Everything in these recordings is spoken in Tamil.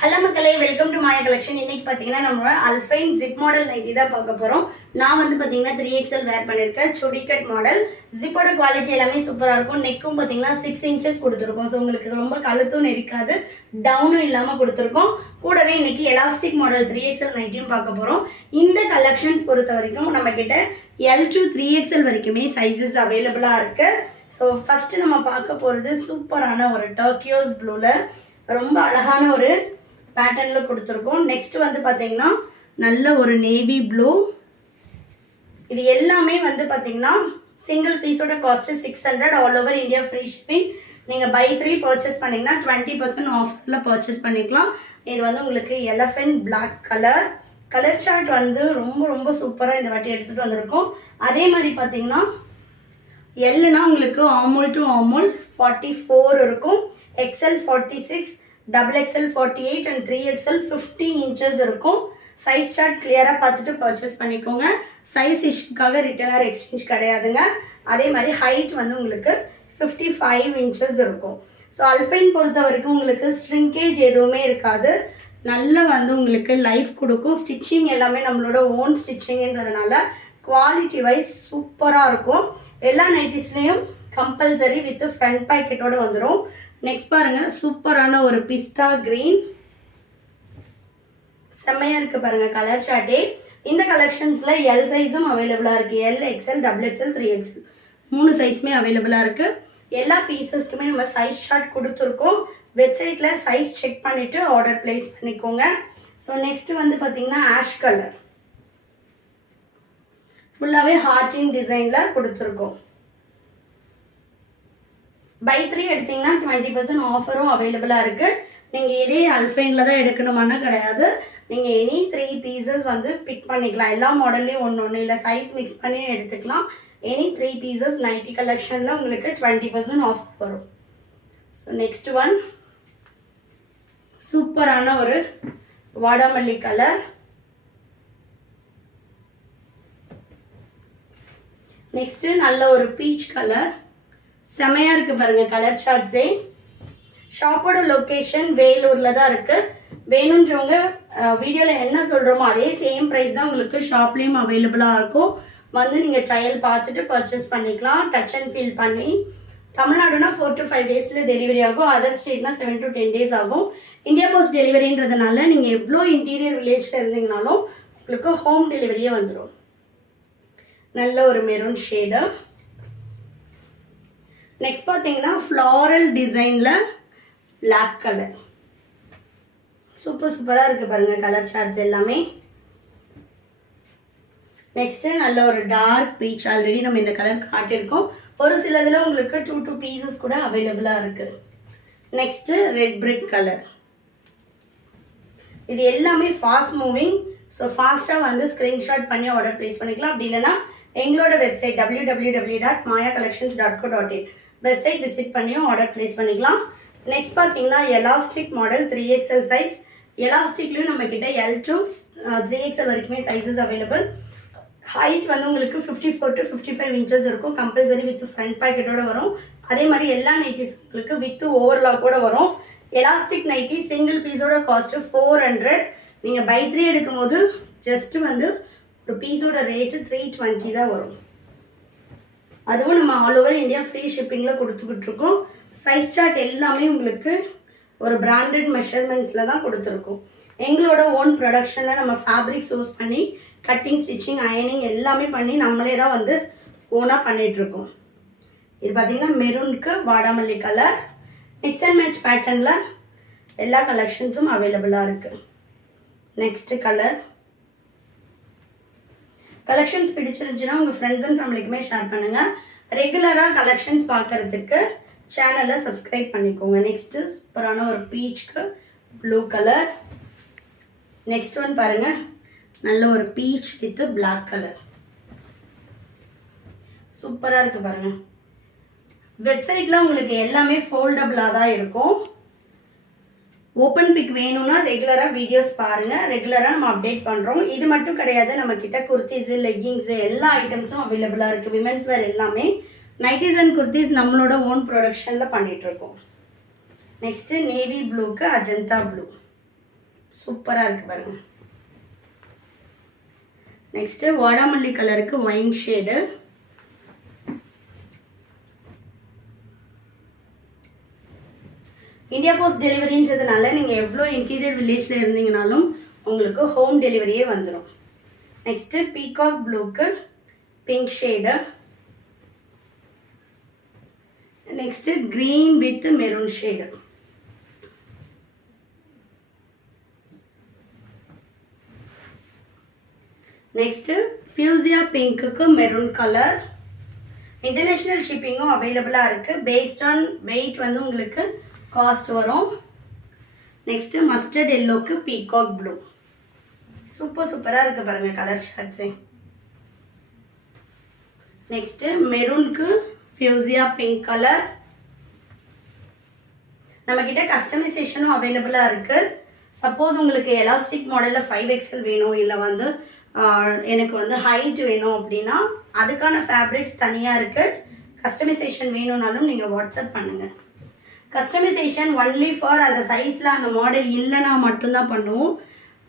ஹலோ மக்களே, வெல்கம் டு மாயா கலெக்ஷன். இன்னைக்கு பார்த்தீங்கன்னா நம்ம அல்ஃபைன் ஜிப் மாடல் நைட்டி தான் பார்க்க போகிறோம். நான் வந்து பார்த்தீங்கன்னா 3XL வேர் பண்ணியிருக்கேன். சுடி கட் மாடல். ஜிப்போட குவாலிட்டி எல்லாமே சூப்பராக இருக்கும். நெக்கும் பார்த்தீங்கன்னா 6 inches கொடுத்துருக்கோம். ஸோ உங்களுக்கு ரொம்ப கழுத்தும் நெரிக்காது, டவுனும் இல்லாமல் கொடுத்துருக்கோம். கூடவே இன்னைக்கு எலாஸ்டிக் மாடல் 3XL நைட்டியும் பார்க்க போகிறோம். இந்த கலெக்ஷன்ஸ் பொறுத்த வரைக்கும் நம்ம கிட்ட L to 3XL வரைக்குமே சைஸஸ் அவைலபிளாக இருக்குது. ஸோ ஃபஸ்ட்டு நம்ம பார்க்க போகிறது சூப்பரான ஒரு டர்க்கியோஸ் ப்ளூவில் ரொம்ப அழகான ஒரு பேட்டர்னில் கொடுத்துருக்கோம். நெக்ஸ்ட் வந்து பார்த்தீங்கன்னா நல்ல ஒரு நேவி ப்ளூ. இது எல்லாமே வந்து பார்த்தீங்கன்னா சிங்கிள் பீஸோட cost 600. All over India free shipping. நீங்கள் பை 3 பர்ச்சேஸ் பண்ணிங்கன்னா 20% ஆஃபரில் பர்ச்சேஸ் பண்ணிக்கலாம். இது வந்து உங்களுக்கு எலஃபென்ட் பிளாக் கலர் சார்ட் வந்து ரொம்ப ரொம்ப சூப்பராக இந்த வாட்டி எடுத்துகிட்டு வந்திருக்கோம். அதே மாதிரி பார்த்தீங்கன்னா எல்லுனா உங்களுக்கு ஆமூல் டு ஆமூல் 44 இருக்கும், XL 46, XXL 48 and 3XL 50 inches இருக்கும். சைஸ் சார்ட் கிளியராக பார்த்துட்டு பர்ச்சேஸ் பண்ணிக்கோங்க. சைஸ் இஷ்யூக்காக ரிட்டர்ன் ஆர் எக்ஸ்சேஞ்ச் கிடையாதுங்க. அதே மாதிரி ஹைட் வந்து உங்களுக்கு 55 inches இருக்கும். ஸோ அல்பைன் பொறுத்த வரைக்கும் உங்களுக்கு ஸ்ட்ரிங்கேஜ் எதுவுமே இருக்காது. நல்லா வந்து உங்களுக்கு லைஃப் கொடுக்கும். ஸ்டிச்சிங் எல்லாமே நம்மளோட ஓன் ஸ்டிச்சிங்கிறதுனால குவாலிட்டி வைஸ் சூப்பராக இருக்கும். எல்லா நைட்டிஸ்லேயும் கம்பல்சரி வித் ஃப்ரண்ட் பாக்கெட்டோடு வந்துடும். நெக்ஸ்ட் பாருங்கள், சூப்பரான ஒரு பிஸ்தா க்ரீன், செம்மையாக இருக்குது பாருங்கள் கலர் சார்ட்டே. இந்த கலெக்ஷன்ஸில் எல் சைஸும் அவைலபிளாக இருக்குது. L, XL, XXL, 3XL 3 சைஸுமே அவைலபிளாக இருக்குது. எல்லா பீசஸ்க்குமே நம்ம சைஸ் சார்ட் கொடுத்துருக்கோம். வெப்சைட்டில் சைஸ் செக் பண்ணிவிட்டு ஆர்டர் ப்ளேஸ் பண்ணிக்கோங்க. ஸோ நெக்ஸ்ட்டு வந்து பார்த்திங்கன்னா ஆஷ் கலர் ஃபுல்லாகவே ஹார்ட்டின் டிசைனில் கொடுத்துருக்கோம். பை 3 எடுத்திங்கன்னா 20% ஆஃபரும் அவைலபிளாக இருக்குது. நீங்கள் இதே அல்ஃபைனில் தான் எடுக்கணுமானா கிடையாது. நீங்கள் எனி 3 pieces வந்து பிக் பண்ணிக்கலாம். எல்லா மாடல்லையும் ஒன்று இல்லை, சைஸ் மிக்ஸ் பண்ணி எடுத்துக்கலாம். எனி 3 pieces நைட்டி கலெக்ஷனில் உங்களுக்கு 20% ஆஃப் வரும். ஸோ நெக்ஸ்ட் ஒன் சூப்பரான ஒரு வாடாமல்லி கலர். நெக்ஸ்ட்டு நல்ல ஒரு பீச் கலர். செமையாக இருக்குது பாருங்கள் கலர் சார்ட்ஸே. ஷாப்போட லொக்கேஷன் வேலூரில் தான் இருக்குது. வேணுன்றவங்க வீடியோவில் என்ன சொல்கிறோமோ அதே சேம் ப்ரைஸ் தான் உங்களுக்கு ஷாப்லேயும் அவைலபிளாக இருக்கும். வந்து நீங்கள் ட்ரையல் பார்த்துட்டு பர்ச்சேஸ் பண்ணிக்கலாம். டச் அண்ட் ஃபீல் பண்ணி. தமிழ்நாடுனா 4 to 5 days டெலிவரி ஆகும். அதர் ஸ்டேட்னா 7 to 10 days ஆகும். இந்தியா போஸ்ட் டெலிவரின்றதுனால நீங்கள் எவ்வளோ இன்டீரியர் வில்லேஜில் இருந்தீங்கனாலும் உங்களுக்கு ஹோம் டெலிவரியே வந்துடும். நல்ல ஒரு மெரூன் ஷேடு. நெக்ஸ்ட் பார்த்தீங்கன்னா ஃப்ளாரல் டிசைனில் பிளாக் கலர். சூப்பராக இருக்குது பாருங்கள் கலர் சார்ட்ஸ் எல்லாமே. நெக்ஸ்ட்டு நல்ல ஒரு டார்க் பீச். ஆல்ரெடி நம்ம இந்த கலர் காட்டியிருக்கோம். ஒரு சிலதில் உங்களுக்கு 2 pieces கூட அவைலபிளாக இருக்குது. Next red brick colour. இது எல்லாமே ஃபாஸ்ட் மூவிங். ஸோ ஃபாஸ்ட்டாக வந்து ஸ்க்ரீன்ஷாட் பண்ணி ஆர்டர் ப்ளேஸ் பண்ணிக்கலாம். அப்படி இல்லைன்னா எங்களோட வெப்சைட் www.mayacollections.co.in வெப்சைட் விசிட் பண்ணியும் ஆர்டர் ப்ளேஸ் பண்ணிக்கலாம். நெக்ஸ்ட் பார்த்தீங்கன்னா எலாஸ்டிக் மாடல் 3XL சைஸ். எலாஸ்டிக்லேயும் நம்மக்கிட்ட L to 3XL வரைக்குமே சைஸஸ் அவைலபிள். ஹைட் வந்து உங்களுக்கு 54 to 55 inches இருக்கும். கம்பல்சரி வித் ஃப்ரண்ட் பாக்கெட்டோட வரும். அதே மாதிரி எல்லா நைட்டிஸ் உங்களுக்கு வித் ஓவர்லாக்கோட வரும். எலாஸ்டிக் நைட்டி சிங்கிள் பீஸோட காஸ்ட்டு 400. நீங்கள் பை 3 எடுக்கும்போது ஜஸ்ட்டு வந்து ஒரு பீஸோட ரேட்டு 320 தான் வரும். அதுவும் நம்ம ஆல் ஓவர் இந்தியா ஃப்ரீ ஷிப்பிங்கில் கொடுத்துக்கிட்ருக்கோம். சைஸ் சார்ட் எல்லாமே உங்களுக்கு ஒரு பிராண்டட் மெஷர்மெண்ட்ஸில் தான் கொடுத்துருக்கோம். எங்களோட ஓன் ப்ரொடக்ஷனில் நம்ம ஃபேப்ரிக் சோர்ஸ் பண்ணி கட்டிங், ஸ்டிச்சிங், அயனிங் எல்லாமே பண்ணி நம்மளே தான் வந்து ஓனாக பண்ணிகிட்ருக்கோம். இது பார்த்திங்கன்னா மெரூனுக்கு வாடாமல்லி கலர். மிக்ஸ் அண்ட் மேட்ச் பேட்டர்னில் எல்லா கலெக்ஷன்ஸும் அவைலபிளாக இருக்குது. Next colour. கலெக்ஷன்ஸ் பிடிச்சிருந்துச்சுன்னா உங்கள் ஃப்ரெண்ட்ஸ் அண்ட் ஃபேமிலிக்குமே ஷேர் பண்ணுங்கள். ரெகுலராக கலெக்ஷன்ஸ் பார்க்குறதுக்கு சேனலை சப்ஸ்கிரைப் பண்ணிக்கோங்க. நெக்ஸ்ட்டு சூப்பரான ஒரு பீச்சுக்கு ப்ளூ கலர். நெக்ஸ்ட் ஒன் பாருங்கள், நல்ல ஒரு பீச் வித் பிளாக் கலர். சூப்பராக இருக்குது பாருங்கள். வெப்சைட்டில் உங்களுக்கு எல்லாமே ஃபோல்டபுளாக தான் இருக்கும். ஓப்பன் பிக் வேணும்னா ரெகுலராக வீடியோஸ் பாருங்கள். ரெகுலராக நம்ம அப்டேட் பண்ணுறோம். இது மட்டும் கிடையாது, நம்மக்கிட்ட குர்த்திஸு, லெக்கிங்ஸு எல்லா ஐட்டம்ஸும் அவைலபிளாக இருக்குது. விமென்ஸ் வேர் எல்லாமே. நைட்டிஸ் அண்ட் குர்த்திஸ் நம்மளோட ஓன் ப்ரொடக்ஷனில் பண்ணிகிட்ருக்கோம். நெக்ஸ்ட்டு நேவி ப்ளூக்கு அஜந்தா ப்ளூ. சூப்பராக இருக்குது பாருங்கள். நெக்ஸ்ட்டு வாடாமல்லி கலருக்கு ஒயின் ஷேடு. இந்தியா போஸ்ட் டெலிவரின்றதுனால நீங்கள் எவ்வளோ இன்டீரியர் வில்லேஜில் இருந்தீங்கனாலும் உங்களுக்கு ஹோம் டெலிவரியே வந்துடும். நெக்ஸ்ட்டு பீகாக் ப்ளூக்கு pink shade. Next green with maroon shade. Next fuchsia பிங்க்குக்கு மெரூன் கலர். இன்டர்நேஷ்னல் ஷிப்பிங்கும் அவைலபிளாக இருக்குது. பேஸ்ட் ஆன் வெயிட் வந்து உங்களுக்கு காஸ்ட் வரும். நெக்ஸ்ட்டு மஸ்டர்ட் எல்லோக்கு பீகாக் ப்ளூ. சூப்பராக இருக்குது பாருங்கள் கலர் ஷர்ட்ஸே. நெக்ஸ்ட்டு மெரூனுக்கு ஃபியூசியா பிங்க் கலர். நம்மக்கிட்ட கஸ்டமைசேஷனும் அவைலபிளாக இருக்குது. சப்போஸ் உங்களுக்கு எலாஸ்டிக் மாடலில் 5XL வேணும், இல்லை வந்து எனக்கு வந்து ஹைட் வேணும் அப்படின்னா அதுக்கான ஃபேப்ரிக்ஸ் தனியாக இருக்குது. கஸ்டமைசேஷன் வேணும்னாலும் நீங்கள் வாட்ஸ்அப் பண்ணுங்கள். கஸ்டமைசேஷன் ஒன்லி ஃபார் அந்த சைஸில் அந்த மாடல் இல்லைன்னா மட்டும்தான் பண்ணுவோம்.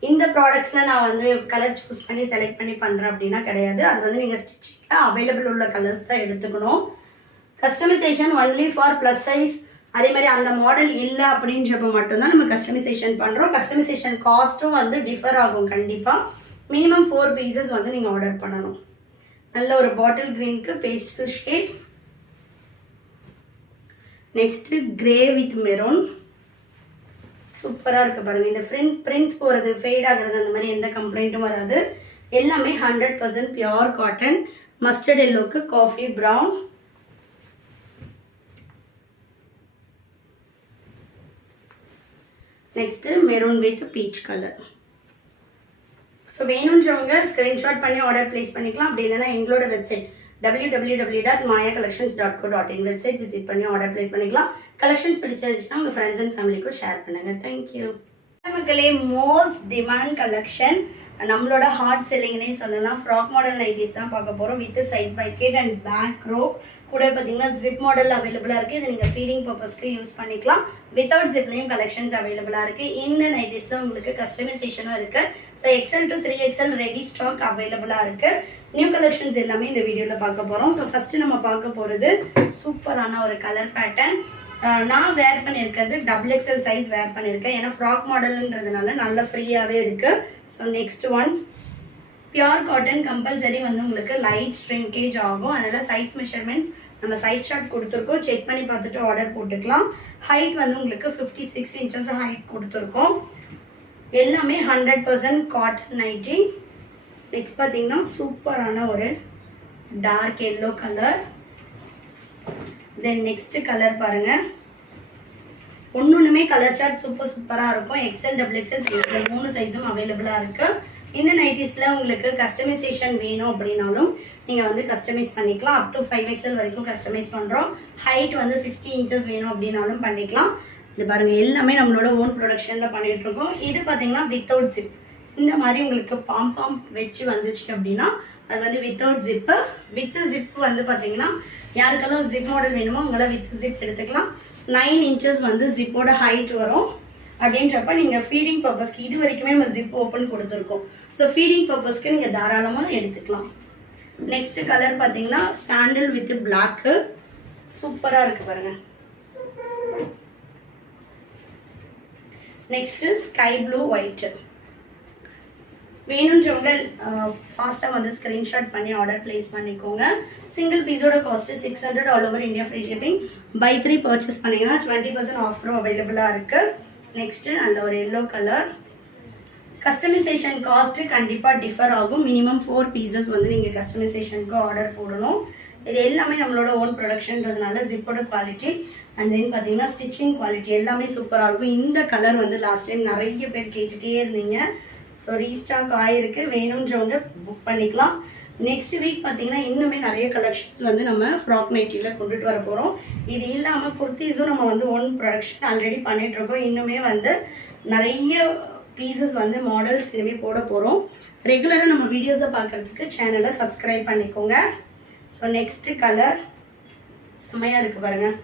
இந்த ப்ராடக்ட்ஸில் நான் வந்து கலர் சூஸ் பண்ணி செலக்ட் பண்ணி பண்ணுறேன் அப்படின்னா கிடையாது. அது வந்து நீங்கள் ஸ்டிச்சிங்கில் அவைலபிள் உள்ள கலர்ஸ் தான் எடுத்துக்கணும். Customisation only for plus size, அதே மாதிரி அந்த மாடல் இல்லை அப்படின்றப்ப மட்டும்தான் நம்ம கஸ்டமைசேஷன் பண்ணுறோம். கஸ்டமைசேஷன் காஸ்ட்டும் வந்து டிஃபர் ஆகும். கண்டிப்பாக மினிமம் 4 பீசஸ் வந்து நீங்கள் ஆர்டர் பண்ணணும். நல்ல ஒரு பாட்டில் க்ரீனுக்கு pastel shade. Next grey with maroon. சூப்பராக இருக்குது பாருங்கள். இந்த பிரிண்ட்ஸ் போகிறது, ஃபேட் ஆகிறது, அந்த மாதிரி எந்த கம்ப்ளைண்ட்டும் வராது. எல்லாமே 100% பியோர் காட்டன். மஸ்டர்ட் எல்லோக்கு coffee brown. Next maroon with peach colour. So வேணுன்றவங்க ஸ்க்ரீன்ஷாட் பண்ணி ஆர்டர் ப்ளேஸ் பண்ணிக்கலாம். அப்படி இல்லைன்னா எங்களோட வெப்சைட் www.mayacollections.co.in வெப்சைட் விசிட் பண்ணி ஆர்டர் ப்ளேஸ் பண்ணிக்கலாம். கலெக்ஷன்ஸ் பிடிச்சிருந்துச்சுன்னா உங்கள் ஃப்ரெண்ட்ஸ் அண்ட் ஃபேமிலிக்கும் ஷேர் பண்ணுங்கள். தேங்க்யூ மக்களே. மோஸ்ட் டிமாண்ட் கலெக்ஷன், நம்மளோட ஹார்ட் செல்லிங்னே சொல்லலாம். ஃப்ராக் மாடல் நைட்டிஸ் தான் பார்க்க போகிறோம். With side pocket and back rope கூட பார்த்தீங்கன்னா ஜிப் மாடல் அவைலபிளாக இருக்குது. இது நீங்கள் ஃபீடிங் பர்பஸ்க்கு யூஸ் பண்ணிக்கலாம். வித்தவுட் ஜிப்லேயும் கலெக்ஷன்ஸ் அவைலபிளாக இருக்குது. இந்த நைட்டிஸில் உங்களுக்கு கஸ்டமைசேஷனும் இருக்குது. So XL to 3XL ready stock அவைலபிளாக இருக்குது. நியூ கலெக்ஷன்ஸ் எல்லாமே இந்த வீடியோவில் பார்க்க போகிறோம். ஸோ ஃபஸ்ட்டு நம்ம பார்க்க போகிறது சூப்பரான ஒரு கலர் பேட்டர்ன். நான் வேர் பண்ணியிருக்கிறது XXL சைஸ் வேர் பண்ணியிருக்கேன். ஏன்னா ஃப்ராக் மாடலுன்றதுனால நல்லா ஃப்ரீயாகவே இருக்குது. So next one pure cotton. Compulsory வந்து உங்களுக்கு லைட் ஷ்ரிங்கேஜ் ஆகும். அதனால் சைஸ் மெஷர்மெண்ட்ஸ் நம்ம சைஸ் சார்ட் கொடுத்துருக்கோம். செக் பண்ணி பார்த்துட்டு ஆர்டர் போட்டுக்கலாம். ஹைட் வந்து உங்களுக்கு 56 இன்ச்சஸ் ஹைட் கொடுத்துருக்கோம். எல்லாமே 100% காட்டன் நைட்டி. நெக்ஸ்ட் பார்த்தீங்கன்னா சூப்பரான ஒரு dark yellow colour. Then next colour பாருங்கள். ஒன்றுமே கலர் சார்ட் சூப்பராக இருக்கும். XL, XXL, 3XL 3 சைஸும் அவைலபிளாக இருக்குது. இந்த நைட்டிஸில் உங்களுக்கு கஸ்டமைசேஷன் வேணும் அப்படின்னாலும் நீங்கள் வந்து கஸ்டமைஸ் பண்ணிக்கலாம். அப் டு 5XL வரைக்கும் கஸ்டமைஸ் பண்ணுறோம். ஹைட் வந்து 60 இன்ச்சஸ் வேணும் அப்படின்னாலும் பண்ணிக்கலாம். இது பாருங்கள், எல்லாமே நம்மளோட ஓன் ப்ரொடக்ஷனில் பண்ணிகிட்ருக்கோம். இது பார்த்தீங்கன்னா வித்தவுட் ஜிப். இந்த மாதிரி உங்களுக்கு பாம் வச்சு வந்துச்சு அப்படின்னா அது வந்து வித்தவுட் ஜிப்பு. வித் ஜிப் வந்து பார்த்தீங்கன்னா யாருக்கெல்லாம் ஜிப் மாடல் வேணுமோ அவங்களாம் வித் ஜிப் எடுத்துக்கலாம். 9 இன்ச்சஸ் வந்து ஜிப்போட ஹைட் வரும். அப்படின்றப்ப நீங்கள் ஃபீடிங் பர்பஸ்க்கு இது வரைக்குமே நம்ம ஜிப் ஓப்பன் கொடுத்துருக்கோம். ஸோ ஃபீடிங் பர்பஸ்க்கு நீங்கள் தாராளமாக எடுத்துக்கலாம். நெக்ஸ்ட் கலர் பார்த்தீங்கன்னா சாண்டில் வித் பிளாக்கு. சூப்பராக இருக்குது பாருங்கள். Next sky blue white. வேணுன்றவங்க ஃபாஸ்ட்டாக வந்து ஸ்க்ரீன்ஷாட் பண்ணி ஆர்டர் ப்ளேஸ் பண்ணிக்கோங்க. சிங்கிள் பீஸோட cost 600 all over India free shipping. Buy 3 purchase பண்ணிங்கன்னா 20% ஆஃபரும் அவைலபிளாக இருக்குது. நெக்ஸ்ட்டு நல்ல ஒரு எல்லோ கலர். கஸ்டமைசேஷன் காஸ்ட்டு கண்டிப்பாக டிஃபர் ஆகும். மினிமம் 4 பீசஸ் வந்து நீங்கள் கஸ்டமைசேஷனுக்கு ஆர்டர் போடணும். இது எல்லாமே நம்மளோட ஓன் ப்ரொடக்ஷன்றதுனால ஜிப்போட குவாலிட்டி அண்ட் தென் பார்த்தீங்கன்னா ஸ்டிச்சிங் குவாலிட்டி எல்லாமே சூப்பராக இருக்கும். இந்த கலர் வந்து லாஸ்ட் டைம் நிறைய பேர் கேட்டுகிட்டே இருந்தீங்க. ஸோ ரீஸ்டாக் ஆகிருக்கு. வேணுன்றவங்க புக் பண்ணிக்கலாம். நெக்ஸ்ட் வீக் பார்த்தீங்கன்னா இன்னுமே நிறைய கலெக்ஷன்ஸ் வந்து நம்ம ஃப்ராக் நைட்டியில் கொண்டுட்டு வர போகிறோம். இது இல்லாமல் குர்த்திஸும் நம்ம வந்து ஓன் ப்ரொடக்ஷன் ஆல்ரெடி பண்ணிகிட்ருக்கோம். இன்னுமே வந்து நிறைய பீசஸ் வந்து மாடல்ஸ் இனிமேல் போட போகிறோம். ரெகுலராக நம்ம வீடியோஸை பார்க்குறதுக்கு சேனலை சப்ஸ்கிரைப் பண்ணிக்கோங்க. ஸோ நெக்ஸ்ட்டு கலர் செம்மையாக இருக்குது பாருங்கள்.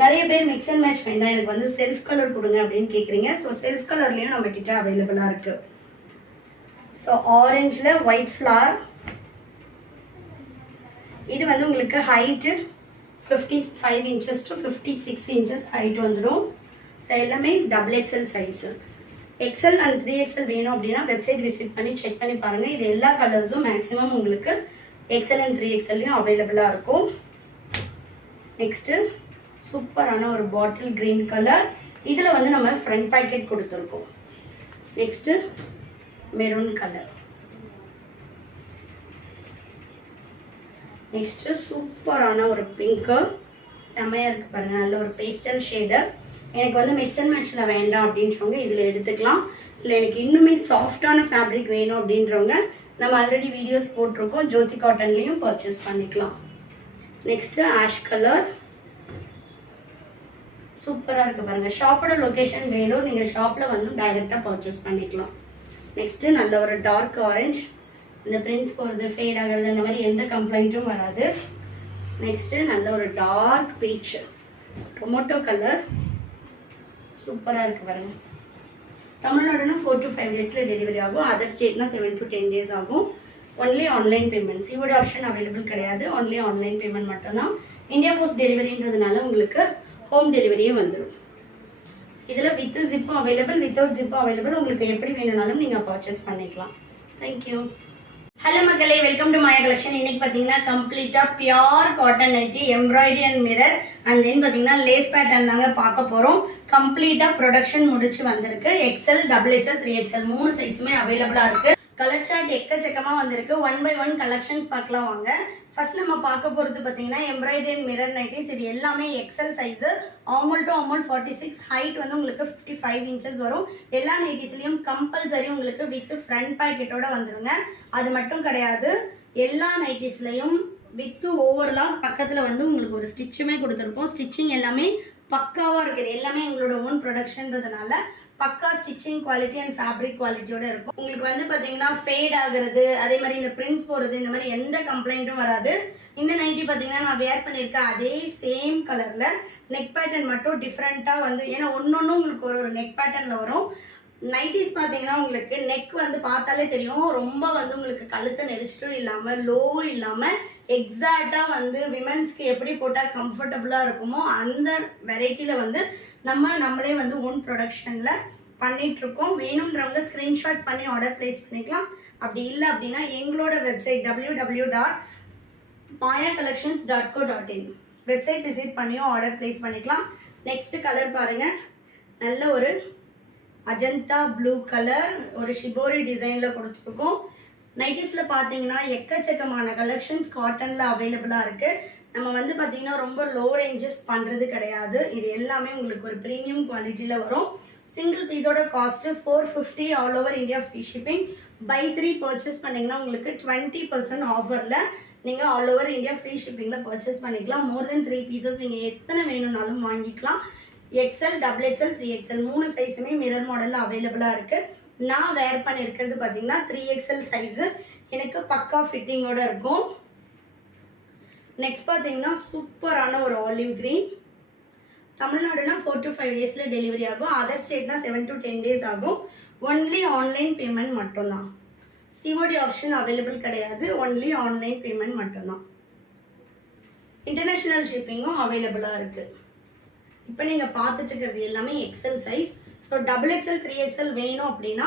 நிறைய பேர் மிக்ஸ் அண்ட் மேட்ச் வேண்டாம், எனக்கு வந்து செல்ஃப் கலர் கொடுங்க அப்படின்னு கேட்குறீங்க. ஸோ செல்ஃப் கலர்லேயும் நம்மக்கிட்ட அவைலபிளாக இருக்குது. ஸோ ஆரஞ்சில் ஒயிட் ஃப்ளார், இது வந்து உங்களுக்கு height 55 inches to 56 inches height வந்துடும். ஸோ எல்லாமே XXL size. XL and 3XL வேணும் அப்படின்னா வெப்சைட் விசிட் பண்ணி செக் பண்ணி பாருங்கள். இது எல்லா கலர்ஸும் மேக்ஸிமம் உங்களுக்கு XL அண்ட் 3XLலையும் அவைலபிளாக இருக்கும். நெக்ஸ்ட்டு சூப்பரான ஒரு பாட்டில் க்ரீன் கலர், இதில் வந்து நம்ம ஃப்ரண்ட் பாக்கெட் கொடுத்துருக்கோம். Next maroon colour. நெக்ஸ்ட்டு சூப்பரான ஒரு பிங்க்கு, செம்மையாக இருக்குது பாருங்கள், நல்ல ஒரு பேஸ்டல் ஷேடு. எனக்கு வந்து மிக்ஸ் அண்ட் மேட்ச்சில் வேண்டாம் அப்படின்றவங்க இதில் எடுத்துக்கலாம். இல்லை எனக்கு இன்னுமே சாஃப்டான ஃபேப்ரிக் வேணும் அப்படின்றவங்க நம்ம ஆல்ரெடி வீடியோஸ் போட்டிருக்கோம், ஜோதி காட்டன்லேயும் பர்ச்சேஸ் பண்ணிக்கலாம். நெக்ஸ்ட்டு ஆஷ் கலர், சூப்பராக இருக்குது பாருங்கள். ஷாப்போட லொக்கேஷன் வேணும், நீங்கள் ஷாப்பில் வந்து டைரெக்டாக பர்ச்சேஸ் பண்ணிக்கலாம். நெக்ஸ்ட்டு நல்ல ஒரு டார்க் ஆரஞ்ச், இந்த பிரிண்ட்ஸ் போகிறது ஃபேட் ஆகிறது அந்த மாதிரி எந்த கம்ப்ளைண்ட்டும் வராது. நெக்ஸ்ட்டு நல்ல ஒரு டார்க் பீச் டொமேட்டோ கலர், சூப்பராக இருக்குது பாருங்கள். தமிழ்நாடுனா 4 to 5 டேஸில் டெலிவரி ஆகும். அதர் ஸ்டேட்னா 7 to 10 days ஆகும். Only online payment, COD option available கிடையாது, ஒன்லி ஆன்லைன் பேமெண்ட் மட்டும்தான். இந்தியா போஸ்ட் டெலிவரின்றதுனால உங்களுக்கு ஹோம் டெலிவரியே வந்துடும். இதில் வித் ஜிப்பும் அவைலபிள், வித்தவுட் ஜிப்பும் அவைலபிள். உங்களுக்கு எப்படி வேணும்னாலும் நீங்கள் பர்ச்சேஸ் பண்ணிக்கலாம். தேங்க்யூ. ஹலோ மக்களே, வெல்கம் டு மாயா கலெக்ஷன். இன்னைக்கு பார்த்தீங்கன்னா கம்ப்ளீட்டாக pure cotton nightie, embroidery and mirror and then பார்த்தீங்கன்னா லேஸ் பேட்டர்ன் தாங்க பார்க்க போகிறோம். கம்ப்ளீட்டாக ப்ரொடக்ஷன் முடிச்சு வந்திருக்கு. XL, XXL, 3XL 3 சைஸுமே அவைலபிளாக இருக்குது. கலர் சார்ட் எக்கச்சக்கமாக வந்திருக்கு. 1 by 1 கலெக்ஷன்ஸ் பார்க்கலாம் வாங்க. ஃபர்ஸ்ட் நம்ம பார்க்க போகிறது பார்த்தீங்கன்னா எம்ப்ராய்டரி அண்ட் மிரர் நைட்டிஸ். இது எல்லாமே XL சைஸு, ஆமோல் டு ஆமோல் 46, ஹைட் வந்து உங்களுக்கு 55 inches வரும். எல்லா நைட்டிஸ்லையும் கம்பல்சரி உங்களுக்கு வித் ஃப்ரண்ட் பாக்கெட்டோட வந்துடுங்க. அது மட்டும் கிடையாது, எல்லா நைட்டிஸ்லையும் வித்து ஓவர்லாம் பக்கத்தில் வந்து உங்களுக்கு ஒரு ஸ்டிச்சுமே கொடுத்துருப்போம். ஸ்டிச்சிங் எல்லாமே பக்காவாக இருக்குது. எல்லாமே எங்களோட ஓன் ப்ரொடக்ஷன்றதுனால பக்கா ஸ்டிச்சிங் குவாலிட்டி அண்ட் ஃபேப்ரிக் குவாலிட்டியோட இருக்கும். உங்களுக்கு வந்து பார்த்தீங்கன்னா ஃபேட் ஆகுறது, அதே மாதிரி இந்த பிரிண்ட்ஸ் போகிறது, இந்த மாதிரி எந்த கம்ப்ளைண்ட்டும் வராது. இந்த நைட்டி பார்த்தீங்கன்னா நான் வேர் பண்ணியிருக்கேன் அதே சேம் கலரில். நெக் பேட்டர்ன் மட்டும் டிஃப்ரெண்ட்டாக வந்து, ஏன்னா ஒன்று உங்களுக்கு ஒரு நெக் பேட்டர்னில் வரும். நைட்டிஸ் பார்த்தீங்கன்னா உங்களுக்கு நெக் வந்து பார்த்தாலே தெரியும், ரொம்ப வந்து உங்களுக்கு கழுத்தை நெரிச்சிட்டும் இல்லாமல் லோவும் இல்லாமல் எக்ஸாக்டாக வந்து விமென்ஸ்க்கு எப்படி போட்டால் கம்ஃபர்டபுளாக இருக்குமோ அந்த வெரைட்டியில் வந்து நம்மளே வந்து ஓன் ப்ரொடக்ஷனில் பண்ணிகிட்ருக்கோம். வேணுன்றவங்க ஸ்க்ரீன்ஷாட் பண்ணி ஆர்டர் ப்ளேஸ் பண்ணிக்கலாம். அப்படி இல்லை அப்படின்னா எங்களோட வெப்சைட் www.mayacollections.co.in வெப்சைட் விசிட் பண்ணியும் ஆர்டர் ப்ளேஸ் பண்ணிக்கலாம். நெக்ஸ்ட்டு கலர் பாருங்கள், நல்ல ஒரு அஜந்தா ப்ளூ கலர், ஒரு ஷிபோரி டிசைனில் கொடுத்துருக்கோம். நைட்டிஸில் பார்த்தீங்கன்னா எக்கச்சக்கமான கலெக்ஷன்ஸ் காட்டனில் அவைலபிளாக இருக்குது. நம்ம வந்து பார்த்திங்கன்னா ரொம்ப லோ ரேஞ்சஸ் பண்ணுறது கிடையாது. இது எல்லாமே உங்களுக்கு ஒரு ப்ரீமியம் குவாலிட்டியில் வரும். சிங்கிள் பீஸோட cost 450, all over India free shipping. Buy 3 purchase பண்ணிங்கன்னா உங்களுக்கு 20% ஆஃபரில் நீங்கள் ஆல் ஓவர் இந்தியா ஃப்ரீ ஷிப்பிங்கில் பர்ச்சேஸ் பண்ணிக்கலாம். மோர் தென் 3 பீசஸ் நீங்கள் எத்தனை வேணும்னாலும் வாங்கிக்கலாம். XL, XXL, 3XL 3 சைஸுமே மிரர் மாடலில் அவைலபிளாக இருக்குது. நான் வேர் பண்ணியிருக்கிறது பார்த்தீங்கன்னா 3XL சைஸு, எனக்கு பக்கா ஃபிட்டிங்கோடு இருக்கும். நெக்ஸ்ட் பார்த்தீங்கன்னா சூப்பரான ஒரு ஆலிவ் க்ரீன். தமிழ்நாடுனா 4 to 5 டேஸில் டெலிவரி ஆகும். அதர் ஸ்டேட்னா 7 to 10 days ஆகும். ஒன்லி ஆன்லைன் பேமெண்ட் மட்டும்தான். சிஓடி ஆப்ஷன் அவைலபிள் கிடையாது, ஒன்லி ஆன்லைன் பேமெண்ட் மட்டும்தான். இன்டர்நேஷ்னல் ஷிப்பிங்கும் அவைலபிளாக இருக்குது. இப்போ நீங்கள் பார்த்துட்டு இருக்கிறது எல்லாமே XL size. So XXL, 3XL வேணும் அப்படின்னா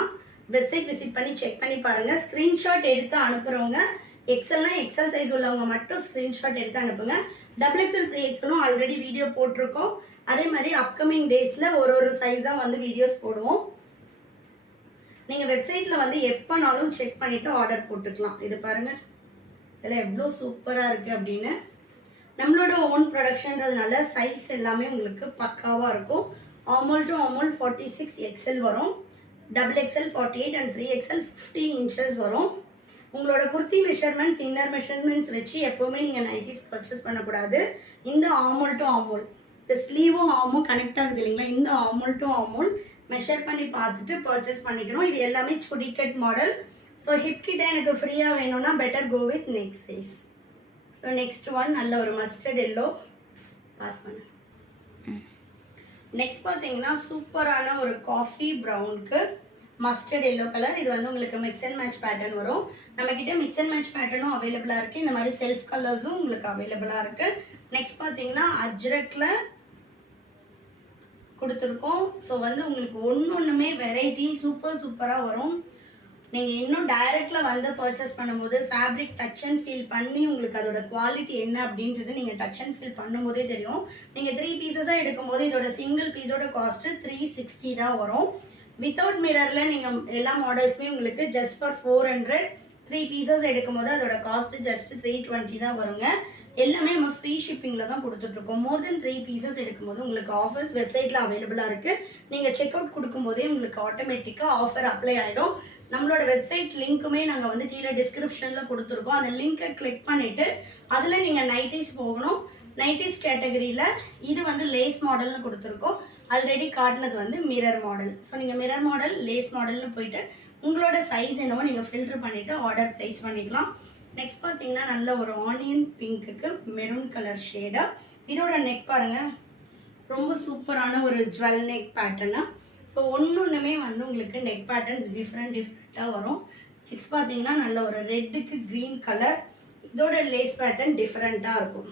வெப்சைட் விசிட் பண்ணி செக் பண்ணி பாருங்கள். ஸ்க்ரீன்ஷாட் எடுத்து அனுப்புகிறவங்க, XLனா XL சைஸ் உள்ளவங்க மட்டும் ஸ்க்ரீன்ஷாட் எடுத்து அனுப்புங்க. XXL, 3XLம் ஆல்ரெடி வீடியோ போட்டிருக்கோம். அதே மாதிரி அப்கமிங் டேஸில் ஒரு சைஸாக வந்து வீடியோஸ் போடுவோம். நீங்கள் வெப்சைட்டில் வந்து எப்போனாலும் செக் பண்ணிவிட்டு ஆர்டர் போட்டுக்கலாம். இது பாருங்கள், இதெல்லாம் எவ்வளோ சூப்பராக இருக்குது அப்படின்னு. நம்மளோட ஓன் ப்ரொடக்ஷன்றதுனால சைஸ் எல்லாமே உங்களுக்கு பக்காவாக இருக்கும். ஆமோல் டு ஆமோல் 46 XL வரும், XXL 48 அண்ட் 3XL 50 inches வரும். உங்களோட குர்த்தி மெஷர்மெண்ட்ஸ், இன்னர் மெஷர்மெண்ட்ஸ் வச்சு எப்போவுமே நீங்கள் நைட்டிஸ் பர்ச்சேஸ் பண்ணக்கூடாது. இந்த ஆமோல் டு ஆமோல், இந்த ஸ்லீவும் ஆமும் கனெக்ட் ஆகுது இல்லைங்களா, இந்த ஆமோல் டு ஆமோல் மெஷர் பண்ணி பார்த்துட்டு பர்ச்சேஸ் பண்ணிக்கணும். இது எல்லாமே chudi cut model. So hip கிட்ட எனக்கு ஃப்ரீயாக வேணும்னா better go with next size. So next one நல்ல ஒரு மஸ்டர்ட் எல்லோ பாஸ் பண்ணு. நெக்ஸ்ட் பார்த்தீங்கன்னா சூப்பரான ஒரு காஃபி ப்ரௌனுக்கு மஸ்டர்ட் எல்லோ கலர். இது வந்து உங்களுக்கு மிக்ஸ் அண்ட் மேட்ச் பேட்டர்ன் வரும். நம்மக்கிட்ட மிக்ஸ் அண்ட் மேட்ச் பேட்டர்னும் அவைலபிளாக இருக்குது. இந்த மாதிரி செல்ஃப் கலர்ஸும் உங்களுக்கு அவைலபிளாக இருக்குது. நெக்ஸ்ட் பார்த்தீங்கன்னா அஜ்ரக்கில் கொடுத்துருக்கோம். ஸோ வந்து உங்களுக்கு ஒன்றுமே வெரைட்டி சூப்பராக வரும். நீங்கள் இன்னும் டைரெக்டில் வந்து பர்ச்சேஸ் பண்ணும்போது ஃபேப்ரிக் டச் அண்ட் ஃபீல் பண்ணி உங்களுக்கு அதோட குவாலிட்டி என்ன அப்படின்றது நீங்கள் டச் அண்ட் ஃபீல் பண்ணும்போதே தெரியும். நீங்கள் 3 பீசஸாக எடுக்கும்போது இதோட சிங்கிள் பீஸோட காஸ்ட்டு 360 தான் வரும். வித்தவுட் மிரரில் நீங்கள் எல்லா மாடல்ஸுமே உங்களுக்கு ஜஸ்ட் ஃபார் 400. 3 பீசஸ் எடுக்கும்போது அதோட காஸ்ட்டு ஜஸ்ட் 320 தான் வருங்க. எல்லாமே நம்ம ஃப்ரீ ஷிப்பிங்கில் தான் கொடுத்துட்ருக்கோம். மோர் தென் 3 பீசஸ் எடுக்கும்போது உங்களுக்கு ஆஃபர்ஸ் வெப்சைட்டில் அவைலபிளாக இருக்குது. நீங்கள் செக் அவுட் கொடுக்கும்போதே உங்களுக்கு ஆட்டோமேட்டிக்காக ஆஃபர் அப்ளை ஆகிடும். நம்மளோட வெப்சைட் லிங்க்குமே நாங்கள் வந்து கீழே டிஸ்கிரிப்ஷனில் கொடுத்துருக்கோம். அந்த லிங்க்கை கிளிக் பண்ணிவிட்டு அதில் நீங்கள் நைட்டிஸ் போகணும். நைட்டிஸ் கேட்டகரியில் இது வந்து லேஸ் மாடல்னு கொடுத்துருக்கோம். ஆல்ரெடி காட்டினது வந்து மிரர் மாடல். ஸோ நீங்கள் மிரர் மாடல் லேஸ் மாடல்னு போயிட்டு உங்களோட சைஸ் என்னவோ நீங்கள் ஃபில்டர் பண்ணிவிட்டு ஆர்டர் ப்ளேஸ் பண்ணிக்கலாம். நெக்ஸ்ட் பார்த்தீங்கன்னா நல்ல ஒரு ஆனியன் பிங்க்குக்கு மெரூன் கலர் ஷேடாக. இதோட நெக் பாருங்கள், ரொம்ப சூப்பரான ஒரு ஜுவல் நெக் பேட்டர்னு. ஸோ ஒன்றுமே வந்து உங்களுக்கு நெக் பேட்டர்ன்ஸ் டிஃப்ரெண்ட்டாக வரும். நெக்ஸ்ட் பார்த்தீங்கன்னா நல்ல ஒரு ரெட்டுக்கு க்ரீன் கலர். இதோட லேஸ் பேட்டர்ன் டிஃப்ரெண்ட்டாக இருக்கும்.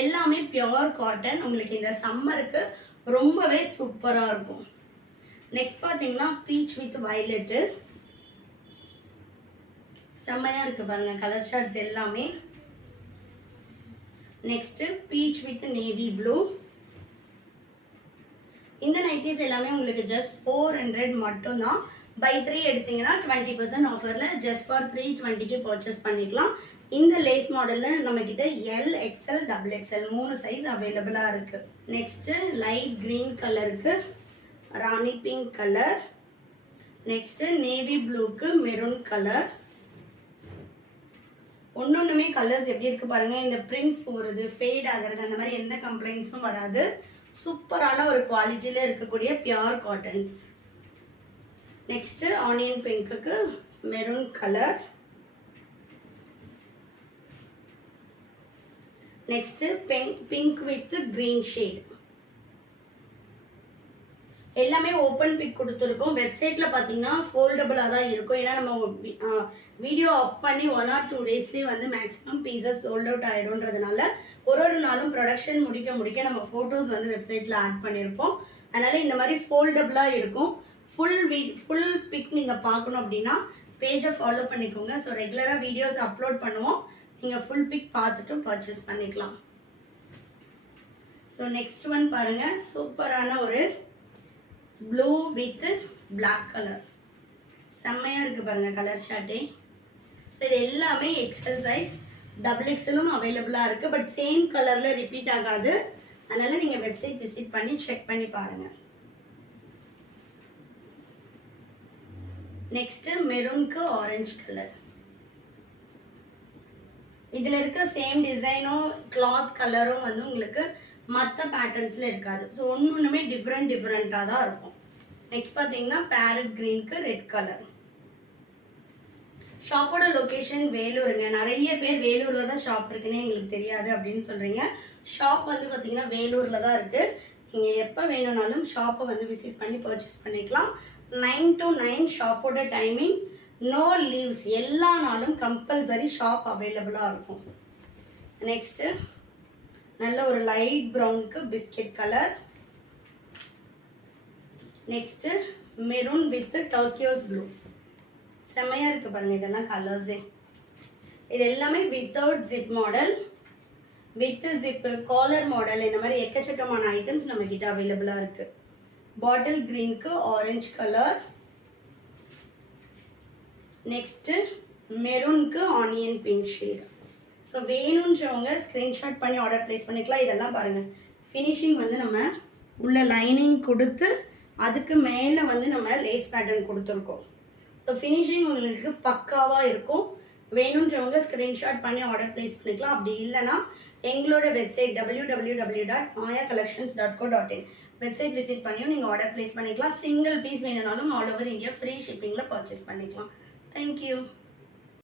எல்லாமே பியோர் காட்டன். உங்களுக்கு இந்த சம்மருக்கு ரொம்பவே சூப்பராக இருக்கும். நெக்ஸ்ட் பார்த்தீங்கன்னா பீச் வித் வயலட்டு. செம்மையாக இருக்குது பாருங்கள் கலர் ஷார்ட்ஸ் எல்லாமே. Next beach with navy blue. இந்த நைட்டிஸ் எல்லாமே உங்களுக்கு ஜஸ்ட் 400 மட்டும்தான். பை 3 எடுத்தீங்கன்னா 20% ஆஃபரில் ஜஸ்ட் ஃபார் 320க்கு பர்ச்சேஸ் பண்ணிக்கலாம். இந்த லேஸ் மாடலில் நம்மக்கிட்ட எல், எக்ஸ்எல், XXL 3 சைஸ் அவைலபிளாக இருக்குது. நெக்ஸ்ட்டு லைட் க்ரீன் கலருக்கு rani pink colour. Next navy ப்ளூக்கு மெரூன் கலர். ஒன்றுமே கலர்ஸ் எப்படி இருக்குது பாருங்கள். இந்த பிரிண்ட்ஸ் போகிறது, ஃபேட் ஆகிறது, அந்த மாதிரி எந்த கம்ப்ளைண்ட்ஸும் வராது. சூப்பரான ஒரு குவாலிட்டியில் இருக்கக்கூடிய பியோர் காட்டன்ஸ். நெக்ஸ்ட்டு ஆனியன் பிங்க்குக்கு maroon colour. Next pink with green shade. எல்லாமே ஓப்பன் பிக் கொடுத்துருக்கோம். வெப்சைட்டில் பார்த்தீங்கன்னா ஃபோல்டபுளாக தான் இருக்கும். ஏன்னா நம்ம வீடியோ அப் பண்ணி 1 or 2 டேஸ்லேயே வந்து மேக்ஸிமம் பீசஸ் சோல்ட் அவுட் ஆகிடும்ன்றதுனால ஒரு நாளும் ப்ரொடக்ஷன் முடிக்க நம்ம ஃபோட்டோஸ் வந்து வெப்சைட்டில் ஆட் பண்ணியிருப்போம். அதனால் இந்த மாதிரி ஃபோல்டபுளாக இருக்கும். ஃபுல் பிக் நீங்கள் பார்க்கணும் அப்படின்னா பேஜை ஃபாலோ பண்ணிக்கோங்க. ஸோ ரெகுலராக வீடியோஸ் அப்லோட் பண்ணுவோம். நீங்கள் ஃபுல் பிக் பார்த்துட்டு பர்ச்சேஸ் பண்ணிக்கலாம். ஸோ நெக்ஸ்ட் ஒன் பாருங்கள், சூப்பரான ஒரு ப்ளூ வித் பிளாக் கலர். செம்மையாக இருக்குது பாருங்கள் கலர் ஷார்ட்டே. ஸோ இது எல்லாமே எக்ஸ்எல் சைஸ், XXLம் அவைலபிளாக இருக்குது. பட் சேம் கலரில் ரிப்பீட் ஆகாது. அதனால் நீங்கள் வெப்சைட் விசிட் பண்ணி செக் பண்ணி பாருங்கள். நெக்ஸ்ட்டு மெரூனுக்கு ஆரஞ்சு கலர். இதில் இருக்க சேம் டிசைனும் கிளாத் கலரும் வந்து உங்களுக்கு மற்ற பேட்டர்ன்ஸில் இருக்காது. ஸோ ஒன்றுமே டிஃப்ரெண்ட்டாக தான் இருக்கும். நெக்ஸ்ட் பார்த்தீங்கன்னா பேரட் க்ரீனுக்கு ரெட் கலர். ஷாப்போட லொக்கேஷன் வேலூருங்க. நிறைய பேர் வேலூரில் தான் ஷாப் இருக்குன்னு எங்களுக்கு தெரியாது அப்படின்னு சொல்கிறீங்க. ஷாப் வந்து பார்த்தீங்கன்னா வேலூரில் தான் இருக்குது. நீங்கள் எப்போ வேணும்னாலும் ஷாப்பை வந்து விசிட் பண்ணி பர்ச்சேஸ் பண்ணிக்கலாம். 9 to 9 ஷாப்போட டைமிங். No leaves. எல்லா நாளும் கம்பல்சரி ஷாப் அவைலபிளாக இருக்கும். நெக்ஸ்ட்டு நல்ல ஒரு லைட் ப்ரௌனுக்கு biscuit colour. Next maroon with turquoise blue. செம்மையாக இருக்குது பாருங்கள் இதெல்லாம் கலர்ஸே. இது எல்லாமே without zip model, with zip, collar model, இந்த மாதிரி எக்கச்சக்கமான ஐட்டம்ஸ் நம்மக்கிட்ட அவைலபிளாக இருக்குது. பாட்டில் க்ரீனுக்கு ஆரஞ்சு கலர். நெக்ஸ்ட்டு மெரூனுக்கு ஆனியன் பிங்க் ஷேடு. ஸோ வேணுன்றவங்க ஸ்க்ரீன்ஷாட் பண்ணி ஆர்டர் ப்ளேஸ் பண்ணிக்கலாம். இதெல்லாம் பாருங்கள் ஃபினிஷிங் வந்து நம்ம உள்ள லைனிங் கொடுத்து அதுக்கு மேலே வந்து நம்ம லேஸ் பேட்டர்ன் கொடுத்துருக்கோம். ஸோ ஃபினிஷிங் உங்களுக்கு பக்காவாக இருக்கும். வேணுன்றவங்க ஸ்க்ரீன்ஷாட் பண்ணி ஆர்டர் ப்ளேஸ் பண்ணிக்கலாம். அப்படி இல்லைனா எங்களோட வெப்சைட் www.mayacollections.co.in வெப்சைட் விசிட் பண்ணியும் நீங்கள் ஆர்டர் ப்ளேஸ் பண்ணிக்கலாம். சிங்கிள் பீஸ் வேணுனாலும் ஆல் ஓவர் இந்தியா ஃப்ரீ ஷிப்பிங்கில் பர்ச்சேஸ் பண்ணிக்கலாம். தேங்க்யூ.